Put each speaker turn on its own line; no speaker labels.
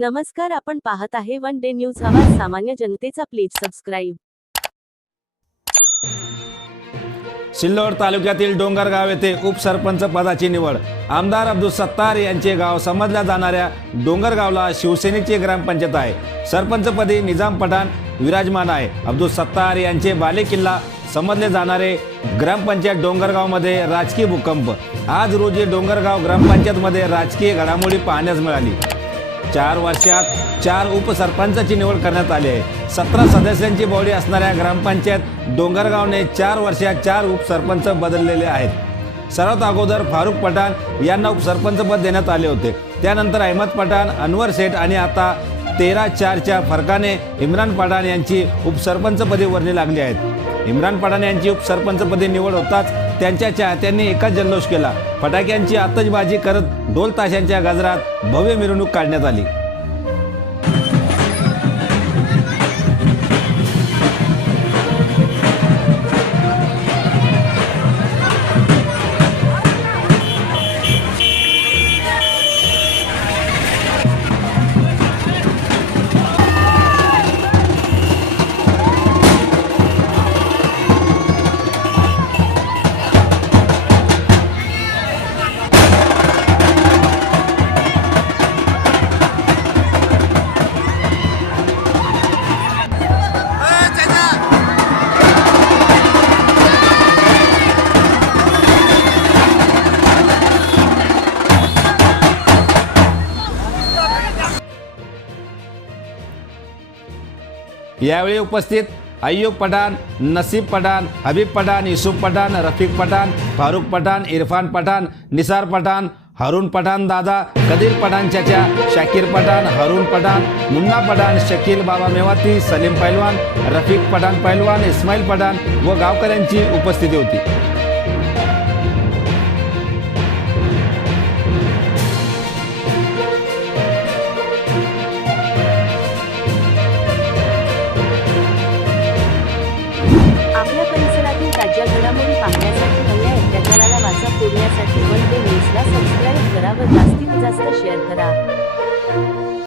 नमस्कार आपण पाहत आहे वन डे न्यूज. आवाज सामान्य जनतेचा प्लीज सबस्क्राईब.
सिल्लोड तालुक्यातील डोंगरगाव येथे उपसरपंच पदाची निवड. आमदार अब्दुल सत्तार यांचे गाव समजल्या जाणाऱ्या डोंगरगावला शिवसेनेची ग्रामपंचायत आहे. सरपंचपदी निजाम पठाण विराजमान आहे. अब्दुल सत्तार यांचे बालेकिल्ला समजले जाणारे ग्रामपंचायत डोंगरगावमध्ये राजकीय भूकंप. आज रोजी डोंगरगाव ग्रामपंचायतमध्ये राजकीय घडामोडी पाहण्यास मिळाली. चार वर्षात चार उपसरपंचाची निवड करण्यात आली आहे. सतरा सदस्यांची बॉडी असणाऱ्या ग्रामपंचायत डोंगरगावने चार वर्षात चार उपसरपंच बदललेले आहेत. सर्वात अगोदर फारुख पठाण यांना उपसरपंचपद देण्यात आले होते. त्यानंतर अहमद पठाण अनवर शेठ आणि आता तेरा चारच्या फरकाने इम्रान पठाण यांची उपसरपंचपदी वर्णी लागली आहेत. इम्रान पठाण यांची उपसरपंचपदी निवड होताच त्यांच्या चाहत्यांनी एकाच जल्लोष केला. फटाक्यांची आतषबाजी करत ढोल ताशांच्या गजरात भव्य मिरवणूक काढण्यात आली. यावेळी उपस्थित अय्यूब पठाण नसीब पठाण हबीब पठाण युसुफ पठाण रफिक पठाण फारुख पठाण इरफान पठाण निसार पठाण हरुण पठाण दादा कदीर पठाण चाचा शाकीर पठाण हरुण पठाण मुन्ना पठाण शकील बाबा मेवाती सलीम पैलवान रफिक पठाण पैलवान इस्माईल पठाण व गावकऱ्यांची उपस्थिती होती.
पाहण्यासाठी नव्या अत्याचाराला वाचा फोडण्यासाठी वन डे न्यूजला सबस्क्राईब करा व जास्तीत जास्त शेअर करा.